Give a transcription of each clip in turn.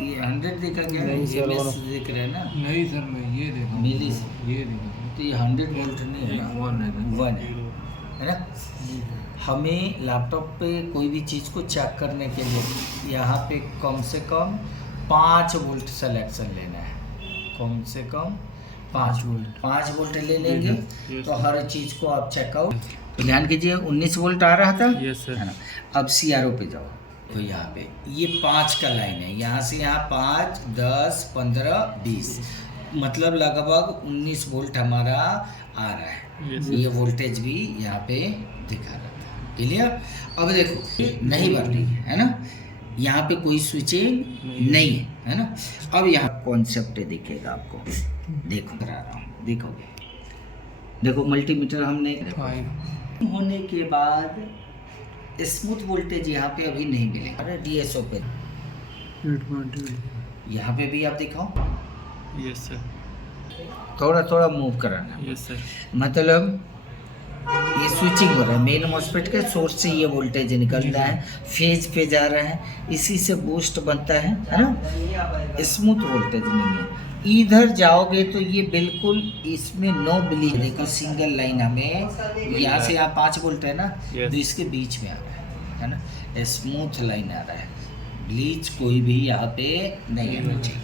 ये 100 देखा क्या? नहीं सर, एमएस दिख रहा है ना? नहीं सर, मैं ये देखा मिली से ये देखा तो ये 100 वोल्ट नहीं है ना, 1 है ना। हमें लैपटॉप पे कोई भी चीज़ को चेक करने के लिए यहाँ पे कम से कम 5 वोल्ट सेलेक्शन लेना है, कम से कम 5 वोल्ट ले लेंगे तो हर चीज़ को आप चेकआउट। तो ध्यान कीजिए 19 वोल्ट आ रहा था, यस सर। है ना। अब सीआरओ पे जाओ तो यहाँ पे ये 5 का लाइन है, यहाँ से यहाँ 5, 10, 15, 20 मतलब लगभग 19 वोल्ट हमारा आ रहा है। ये वोल्टेज भी यहाँ पे दिखा रहा था, क्लियर। अब देखो ये नहीं बढ़ रही है ना, यहाँ पे कोई स्विचिंग नहीं है ना। अब यहाँ कॉन्सेप्ट दिखेगा आपको, देखो करा रहा हूँ, देखोगे, देखो मल्टीमीटर हमने होने के बाद स्मूथ वोल्टेज यहाँ पे अभी नहीं मिलेगा। अरे डीएसओ पे यहाँ पे भी आप दिखाओ, यस सर, थोड़ा थोड़ा मूव कराना, यस सर। मतलब ये स्विचिंग हो रहा है, मेन मॉस्फेट के सोर्स से ये वोल्टेज निकल रहा है, फेज पे जा रहा है, इसी से बूस्ट बनता है ना। स्मूथ वोल्टेज नहीं है। इधर जाओगे तो ये बिल्कुल इसमें नो ब्लीच, देखो सिंगल लाइन हमें यहाँ से यहाँ 5 वोल्ट है ना, तो इसके बीच में आ रहा है ना, स्मूथ लाइन आ रहा है, ब्लीच कोई भी यहाँ पे नहीं है चाहिए।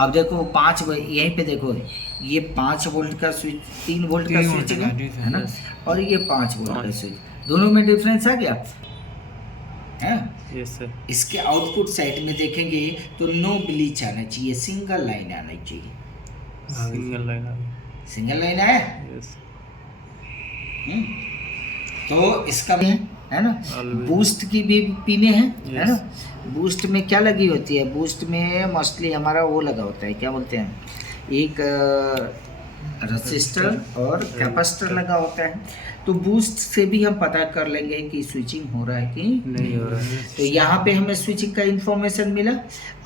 अब देखो 5 यहीं पे देखो, ये 5 वोल्ट का स्विच, 3 वोल्ट का स्विच है ना, और ये 5 वोल्ट का स्विच, दोनों में डिफरेंस आ गया है। Yes sir. इसके आउटपुट साइड में देखेंगे तो नो ब्लीच आना चाहिए, सिंगल लाइन आना चाहिए। सिंगल लाइन आ गई। सिंगल लाइन आया, यस। तो इसका है ना। बूस्ट की भी पिने हैं, है ना। बूस्ट में क्या लगी होती है, बूस्ट में मोस्टली हमारा वो लगा होता है, क्या बोलते हैं, एक रजिस्टर और कैपेसिटर लगा होता है। तो बूस्ट से भी हम पता कर लेंगे कि स्विचिंग हो रहा है कि नहीं हो रहा है। तो यहाँ पे हमें स्विचिंग का इन्फॉर्मेशन मिला।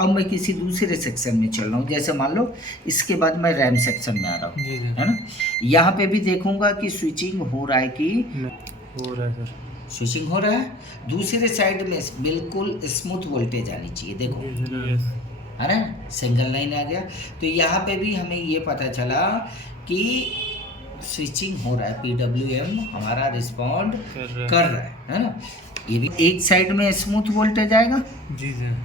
अब मैं किसी दूसरे सेक्शन में चल रहा हूँ, जैसे मान लो इसके बाद मैं रैम सेक्शन में आ रहा हूँ, है ना। यहाँ पे भी देखूंगा कि स्विचिंग हो रहा है कि हो रहा है सर, स्विचिंग हो रहा है। दूसरे साइड में बिल्कुल स्मूथ वोल्टेज आनी चाहिए, देखो है ना, सिंगल लाइन आ गया। तो यहाँ पे भी हमें ये पता चला कि स्विचिंग हो रहा है, PWM हमारा रिस्पॉन्ड कर रहा है ना। ये भी एक साइड में स्मूथ वोल्टेज आएगा जी सर।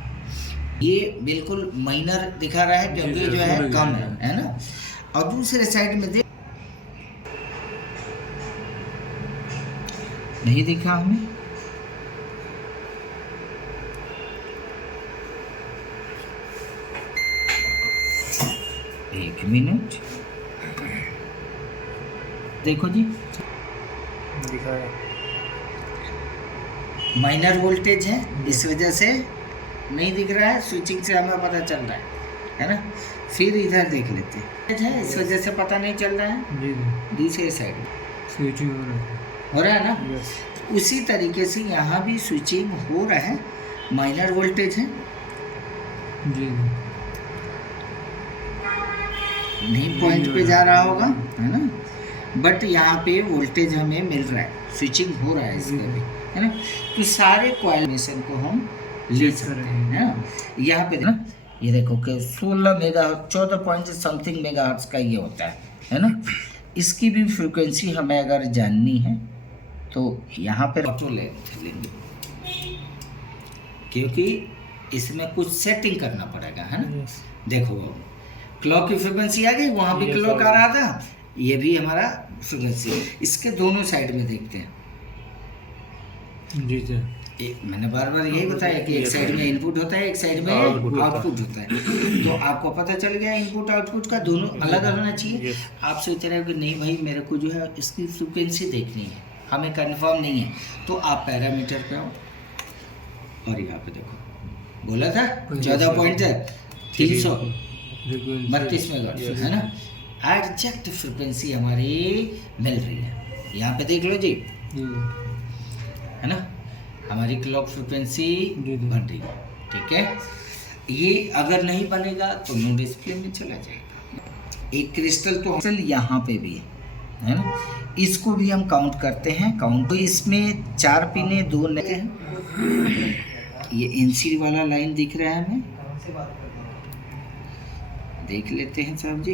ये बिल्कुल माइनर दिखा रहा है क्योंकि जो है कम है ना। और दूसरे साइड में देख नहीं दिखा हमें, एक मिनट देखो जी, दिखाया माइनर वोल्टेज है, इस वजह से नहीं दिख रहा है, स्विचिंग से हमें पता चल रहा है ना। फिर इधर देख लेते हैं, इस वजह से पता नहीं चल रहा है जी दूसरे साइड स्विचिंग हो रहा है ना। उसी तरीके से यहाँ भी स्विचिंग हो रहा है, माइनर वोल्टेज है जी, नहीं पॉइंट पे जा रहा होगा है ना, बट यहाँ पे वोल्टेज हमें मिल रहा है, स्विचिंग हो रहा है इसका भी, है ना। तो सारे कोऑर्डिनेशन को हम ले सकते हैं ना। यहाँ पे ना ये देखो कि 16 मेगा 14 पॉइंट समथिंग मेगाहर्ट्ज का ये होता है ना। इसकी भी फ्रीक्वेंसी हमें अगर जाननी है तो यहाँ पे ऑटो लेंगे, क्योंकि इसमें कुछ सेटिंग करना पड़ेगा, है ना। देखो क्लॉक की फ्रीक्वेंसी आ गई, वहाँ भी क्लॉक आ रहा था, ये भी हमारा फ्रीक्वेंसी है। इसके दोनों साइड में देखते हैं जी सर। मैंने बार बार यही बताया कि एक साइड में इनपुट होता है, एक साइड में आउटपुट होता है। तो आपको पता चल गया इनपुट आउटपुट का दोनों अलग होना चाहिए। आप सोच रहे हो कि नहीं भाई मेरे को जो है इसकी फ्रीक्वेंसी देखनी है, हमें कंफर्म नहीं है, तो आप पैरामीटर पे आओ और यहाँ पे देखो, बोला था 14.332 मेगाहर्ट्ज है ना। एग्जैक्ट फ्रीक्वेंसी हमारी मिल रही है, यहाँ पे देख लो जी, है ना। हमारी क्लॉक फ्रीक्वेंसी बन रही है, ठीक है। ये अगर नहीं बनेगा तो नो डिस्प्ले में चला जाएगा। एक क्रिस्टल तो यहाँ पे भी है ना, इसको भी हम काउंट करते हैं। काउंट तो इसमें 4 पिने 2 लेते हैं। ये NC वाला लाइन दिख रहा है हमें, देख लेते हैं साहब जी।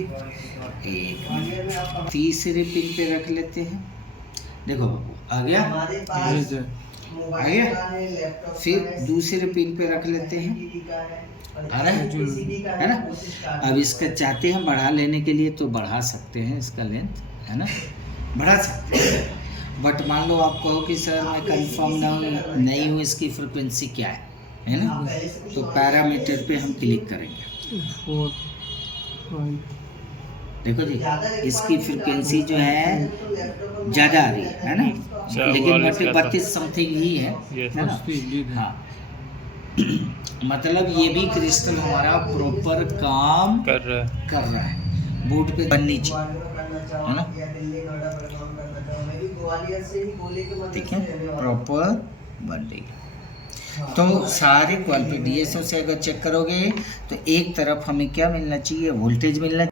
एक तीसरे पिन पे रख लेते हैं। देखो बाबू आ गया, जी सर। आ गया। फिर दूसरे पिन पे रख लेते हैं, आ रहा है ना। अब इसका चाहते हैं बढ़ा लेने के लिए तो बढ़ा सकते हैं, इसका लेंथ है ना, बढ़ा सकते हैं। बट मान लो आप कहो कि सर मैं कंफर्म नहीं हूँ इसकी फ्रिक्वेंसी क्या है ना, तो पैरामीटर पे हम क्लिक करेंगे। 4 5 देखो जी इसकी फ्रिक्वेंसी जो है ज़्यादा आ रही है ना, लेकिन 32 समथिंग ही है ना। जी हाँ मतलब ये भी क्रिस्टल हमारा प्रॉपर काम कर रहा है। बोर्ड पे बननी चाहिए है ना, ठीक है, प्रॉपर बन रही है। तो सारे क्वालिटी DSO से अगर चेक करोगे तो एक तरफ हमें क्या मिलना चाहिए, वोल्टेज मिलना